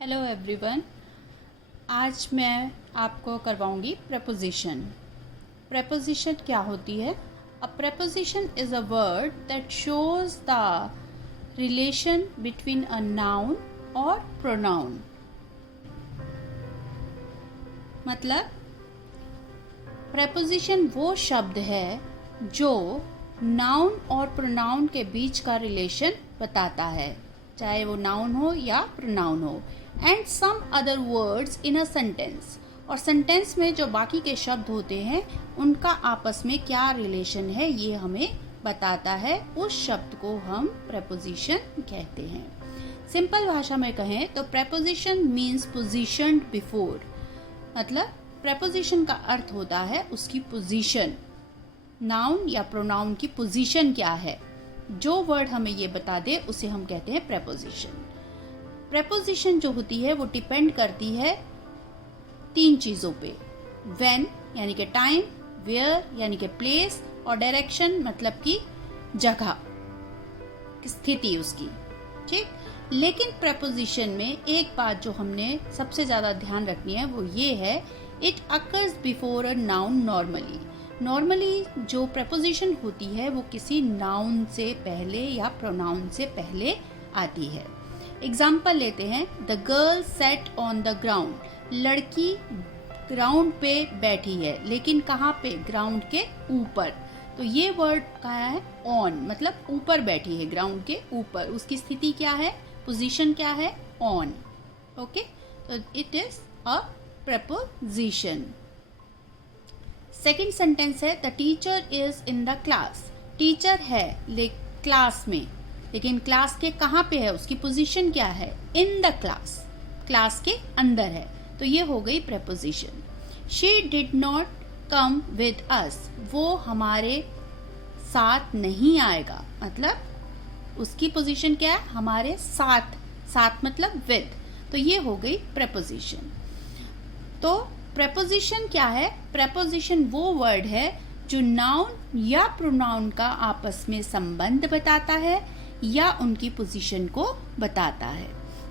Hello everyone. आज मैं आपको करवाऊंगी प्रपोजिशन। प्रपोजिशन क्या होती है? A preposition is a word that shows the relation between a noun और प्रोनाउन। मतलब प्रपोजिशन वो शब्द है जो नाउन और प्रोनाउन के बीच का रिलेशन बताता है, चाहे वो नाउन हो या प्रोनाउन हो। And some other words in a sentence, और सेंटेंस में जो बाकी के शब्द होते हैं उनका आपस में क्या रिलेशन है ये हमें बताता है। उस शब्द को हम प्रपोजिशन कहते हैं। सिंपल भाषा में कहें तो प्रपोजिशन मीन्स पोजीशन्ड बिफोर। मतलब प्रपोजिशन का अर्थ होता है उसकी पोजीशन, नाउन या प्रोनाउन की पोजीशन क्या है, जो वर्ड हमें ये बता दे उसे हम कहते हैं प्रपोजिशन। प्रपोजिशन जो होती है वो डिपेंड करती है तीन चीज़ों पे। व्हेन यानी कि टाइम, वेयर यानी कि प्लेस, और डायरेक्शन मतलब कि जगह, स्थिति उसकी। ठीक, लेकिन प्रपोजिशन में एक बात जो हमने सबसे ज़्यादा ध्यान रखनी है वो ये है, it occurs before a noun normally. Normally जो प्रपोजिशन होती है वो किसी नाउन से पहले या प्रोनाउन से पहले आती है। एग्जाम्पल लेते हैं, the girl set on the ground. लड़की ग्राउंड पे बैठी है, लेकिन कहाँ पे? ग्राउंड के ऊपर। तो ये वर्ड कहाँ है? ऑन, मतलब ऊपर बैठी है, ग्राउंड के ऊपर। उसकी स्थिति क्या है? पोजीशन क्या है? ऑन। ओके, तो it is a preposition. Second sentence है, the teacher is in the class. Teacher है क्लास में, लेकिन क्लास के कहाँ पे है? उसकी पोजीशन क्या है? इन द क्लास, क्लास के अंदर है। तो ये हो गई preposition. She did not come with us. वो हमारे साथ नहीं आएगा। मतलब उसकी पोजीशन क्या है? हमारे साथ, साथ मतलब विद। तो ये हो गई प्रपोजिशन। तो प्रपोजिशन क्या है? प्रपोजिशन वो वर्ड है जो नाउन या प्रोनाउन का आपस में संबंध बताता है या उनकी पोजीशन को बताता है।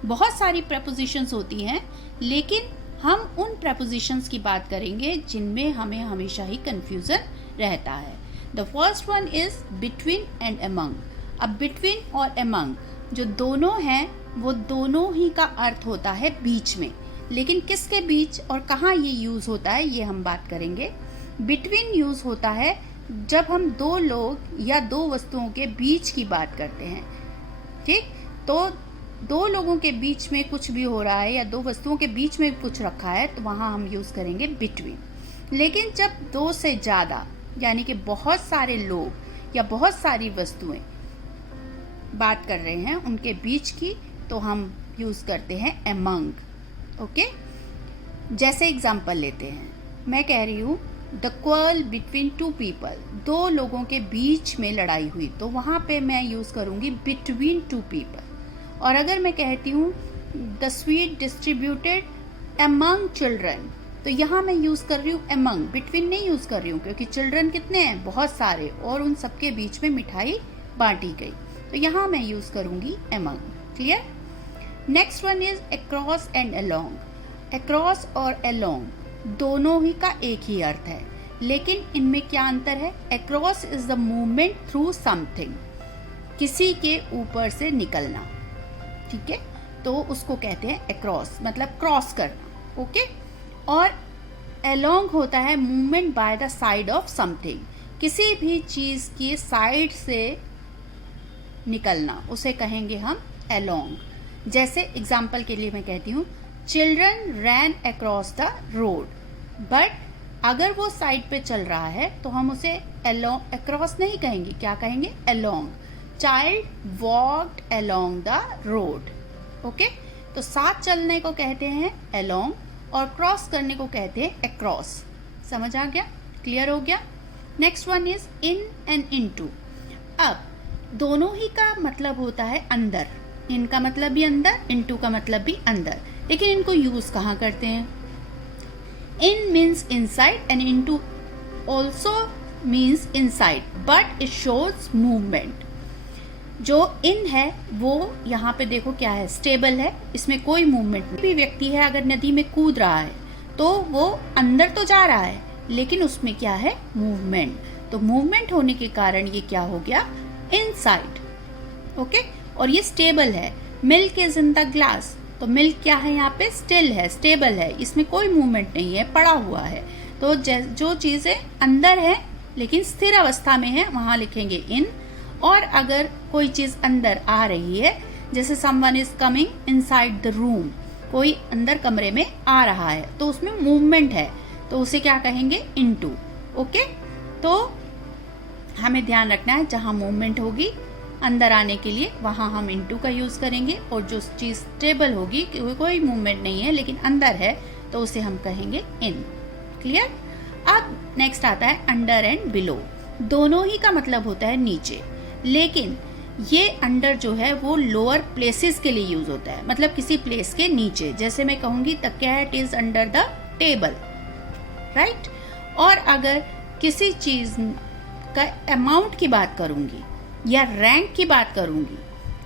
बहुत सारी प्रपोजिशंस होती हैं, लेकिन हम उन प्रपोजिशंस की बात करेंगे जिनमें हमें हमेशा ही कंफ्यूजन रहता है। The first one is between and among. अब बिटवीन और अमंग जो दोनों हैं वो दोनों ही का अर्थ होता है बीच में, लेकिन किसके बीच और कहाँ ये यूज होता है ये हम बात करेंगे। बिटवीन यूज होता है जब हम दो लोग या दो वस्तुओं के बीच की बात करते हैं। ठीक, तो दो लोगों के बीच में कुछ भी हो रहा है या दो वस्तुओं के बीच में कुछ रखा है तो वहां हम यूज करेंगे बिटवीन। लेकिन जब दो से ज्यादा यानी कि बहुत सारे लोग या बहुत सारी वस्तुएं बात कर रहे हैं उनके बीच की, तो हम यूज करते हैं अमंग। ओके, जैसे एग्जाम्पल लेते हैं, मैं कह रही हूँ द क्वार्रल बिटवीन टू पीपल। दो लोगों के बीच में लड़ाई हुई, तो वहां पे मैं यूज करूंगी बिटवीन टू पीपल। और अगर मैं कहती हूँ the sweet distributed among children, तो यहाँ मैं यूज कर रही हूँ अमंग, बिटवीन नहीं यूज कर रही हूँ, क्योंकि चिल्ड्रन कितने हैं? बहुत सारे, और उन सबके बीच में मिठाई बांटी गई, तो यहाँ मैं यूज करूंगी among. Clear? Next one is across and along. Across और अलोंग दोनों ही का एक ही अर्थ है, लेकिन इनमें क्या अंतर है? Across is the movement through something, किसी के ऊपर से निकलना। ठीक है, तो उसको कहते हैं अक्रॉस, मतलब क्रॉस करना। ओके, और अलोंग होता है movement by the side of something, किसी भी चीज की साइड से निकलना, उसे कहेंगे हम अलोंग। जैसे एग्जाम्पल के लिए मैं कहती हूँ children ran across the road, but अगर वो साइड पे चल रहा है तो हम उसे अलोंग, अक्रॉस नहीं कहेंगे, क्या कहेंगे? Along. Child walked along the road. Okay, तो साथ चलने को कहते हैं अलोंग और क्रॉस करने को कहते हैं अक्रॉस। समझ आ गया? क्लियर हो गया? Next one is in and into. अब दोनों ही का मतलब होता है अंदर, इन का मतलब भी अंदर, इनटू का मतलब भी अंदर, लेकिन इनको यूज कहाँ करते हैं? In means inside and into also means inside, but it shows movement. जो इन है वो यहाँ पे देखो क्या है, स्टेबल है, इसमें कोई मूवमेंट नहीं। भी व्यक्ति है अगर नदी में कूद रहा है तो वो अंदर तो जा रहा है लेकिन उसमें क्या है, मूवमेंट। तो मूवमेंट होने के कारण ये क्या हो गया, इनसाइड। ओके, और ये स्टेबल है। Milk is in the glass, तो मिल्क क्या है यहाँ पे, स्टिल है, स्टेबल है, इसमें कोई मूवमेंट नहीं है, पड़ा हुआ है। तो जो चीजें अंदर है लेकिन स्थिर अवस्था में है वहां लिखेंगे इन। और अगर कोई चीज अंदर आ रही है, जैसे someone is coming inside the room, कोई अंदर कमरे में आ रहा है तो उसमें मूवमेंट है, तो उसे क्या कहेंगे, इनटू। ओके, तो हमें ध्यान रखना है जहां मूवमेंट होगी अंदर आने के लिए वहां हम इनटू का यूज करेंगे, और जो चीज स्टेबल होगी, कोई मूवमेंट नहीं है लेकिन अंदर है, तो उसे हम कहेंगे इन। क्लियर। अब नेक्स्ट आता है अंडर एंड बिलो। दोनों ही का मतलब होता है नीचे, लेकिन ये अंडर जो है वो लोअर प्लेसेस के लिए यूज होता है, मतलब किसी प्लेस के नीचे। जैसे मैं कहूंगी the cat is under the table, right. और अगर किसी चीज का अमाउंट की बात करूंगी या रैंक की बात करूंगी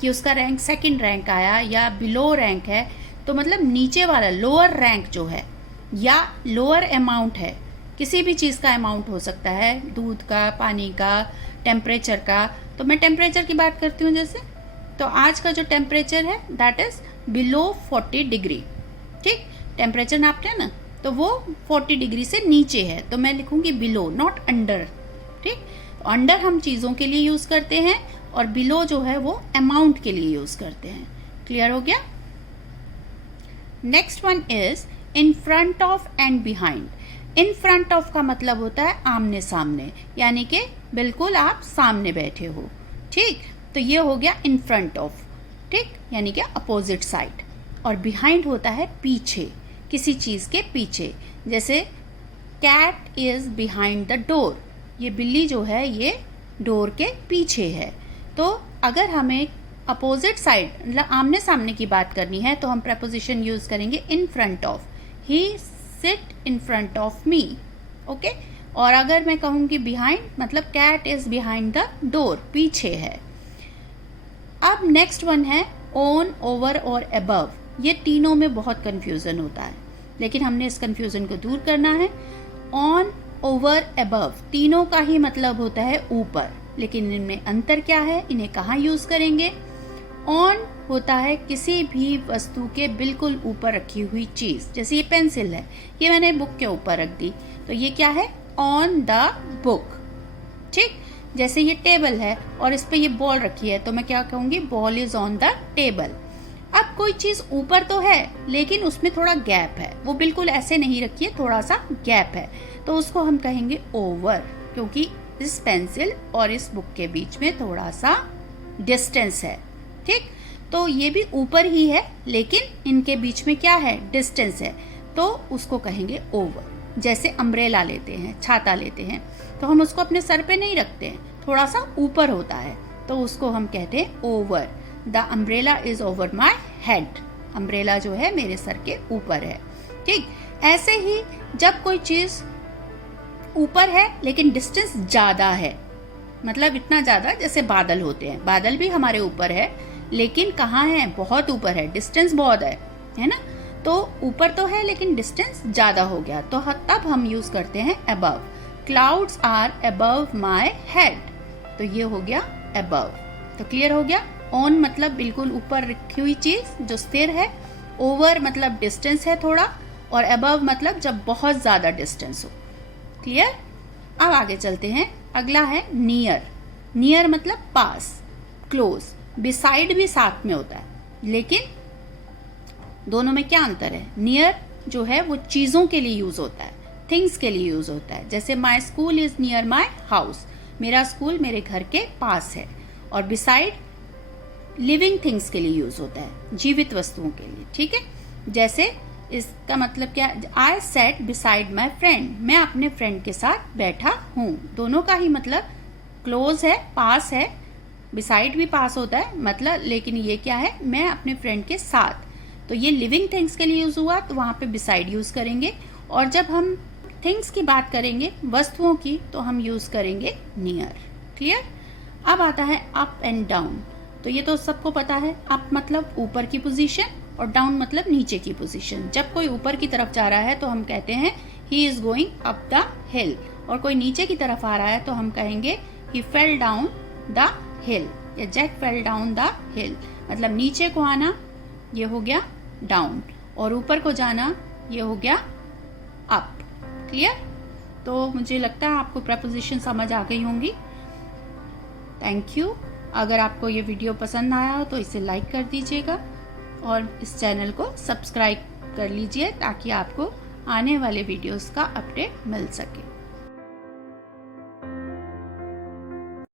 कि उसका रैंक सेकंड रैंक आया या बिलो रैंक है, तो मतलब नीचे वाला लोअर रैंक जो है या लोअर अमाउंट है, किसी भी चीज का अमाउंट हो सकता है, दूध का, पानी का, टेम्परेचर का। तो मैं टेम्परेचर की बात करती हूँ, जैसे तो आज का जो टेम्परेचर है दैट इज बिलो 40 डिग्री। ठीक, टेम्परेचर नापते हैं ना, तो वो 40 डिग्री से नीचे है, तो मैं लिखूंगी बिलो, नॉट अंडर। ठीक, अंडर हम चीजों के लिए यूज करते हैं और बिलो जो है वो अमाउंट के लिए यूज करते हैं। क्लियर हो गया। Next one is in front of and behind. In front of का मतलब होता है आमने सामने, यानी कि बिल्कुल आप सामने बैठे हो। ठीक, तो ये हो गया इन फ्रंट ऑफ। ठीक, यानी कि अपोजिट साइड। और बिहाइंड होता है पीछे, किसी चीज के पीछे। जैसे cat is behind the door, ये बिल्ली जो है ये डोर के पीछे है। तो अगर हमें अपोजिट साइड मतलब आमने सामने की बात करनी है तो हम प्रेपोजिशन यूज करेंगे in front of. He sit in front of me. Okay, और अगर मैं कहूंगी बिहाइंड, मतलब cat is behind the door, पीछे है। अब नेक्स्ट वन है ऑन, ओवर और अबव। ये तीनों में बहुत कंफ्यूजन होता है, लेकिन हमने इस कंफ्यूजन को दूर करना है। ऑन, ओवर, अबव तीनों का ही मतलब होता है ऊपर, लेकिन इनमें अंतर क्या है, इन्हें कहाँ यूज करेंगे। ऑन होता है किसी भी वस्तु के बिल्कुल ऊपर रखी हुई चीज, जैसे ये पेंसिल है, ये मैंने बुक के ऊपर रख दी, तो ये क्या है, ऑन द बुक। ठीक, जैसे ये टेबल है और इस पे ये बॉल रखी है, तो मैं क्या कहूंगी, ball is on the table. अब कोई चीज ऊपर तो है लेकिन उसमें थोड़ा गैप है, वो बिल्कुल ऐसे नहीं रखी है, थोड़ा सा गैप है, तो उसको हम कहेंगे ओवर, क्योंकि इस पेंसिल और इस बुक के बीच में थोड़ा सा डिस्टेंस है। ठीक, तो ये भी ऊपर ही है लेकिन इनके बीच में क्या है, डिस्टेंस है, तो उसको कहेंगे ओवर। जैसे अम्ब्रेला लेते हैं, छाता लेते हैं, तो हम उसको अपने सर पे नहीं रखते हैं, थोड़ा सा ऊपर होता है, तो उसको हम कहते हैं over. The umbrella is over my head, umbrella जो है मेरे सर के ऊपर है। ठीक, ऐसे ही जब कोई चीज ऊपर है लेकिन डिस्टेंस ज्यादा है, मतलब इतना ज्यादा जैसे बादल होते हैं, बादल भी हमारे ऊपर है लेकिन कहाँ है, बहुत ऊपर है, डिस्टेंस बहुत है ना। तो ऊपर तो है लेकिन डिस्टेंस ज्यादा हो गया, तो तब हम यूज करते हैं above. Clouds are above my head, तो ये हो गया अबव। तो क्लियर हो गया। ऑन मतलब बिल्कुल ऊपर रखी हुई चीज जो स्थिर है, ओवर मतलब डिस्टेंस है थोड़ा, और अबव मतलब जब बहुत ज्यादा डिस्टेंस हो। क्लियर। अब आगे चलते हैं, अगला है नियर। नियर मतलब पास, क्लोज। बिसाइड भी साथ में होता है, लेकिन दोनों में क्या अंतर है। नियर जो है वो चीजों के लिए यूज होता है, थिंग्स के लिए यूज होता है। जैसे my school is near my house, मेरा स्कूल मेरे घर के पास है। और बिसाइड लिविंग थिंग्स के लिए यूज होता है, जीवित वस्तुओं के लिए। ठीक है, जैसे इसका मतलब क्या, आई सेट बिसाइड माई फ्रेंड, मैं अपने फ्रेंड के साथ बैठा हूँ। दोनों का ही मतलब क्लोज है, पास है, बिसाइड भी पास होता है मतलब, लेकिन ये क्या है, मैं अपने फ्रेंड के साथ। तो ये लिविंग थिंग्स के लिए यूज हुआ, तो वहां पे बिसाइड यूज करेंगे। और जब हम थिंग्स की बात करेंगे, वस्तुओं की, तो हम यूज करेंगे नियर। क्लियर। अब आता है अप एंड डाउन। तो ये तो सबको पता है। अप मतलब ऊपर की पोजीशन और डाउन मतलब नीचे की पोजीशन। जब कोई ऊपर की तरफ जा रहा है तो हम कहते हैं he is going up the हिल, और कोई नीचे की तरफ आ रहा है तो हम कहेंगे he fell down the hill या Jack fell down the hill. मतलब नीचे को आना ये हो गया डाउन और ऊपर को जाना ये हो गया अप। क्लियर? तो मुझे लगता है आपको प्रपोजिशन समझ आ गई होंगी। Thank you. अगर आपको ये वीडियो पसंद आया हो तो इसे लाइक कर दीजिएगा और इस चैनल को सब्सक्राइब कर लीजिए ताकि आपको आने वाले वीडियोस का अपडेट मिल सके।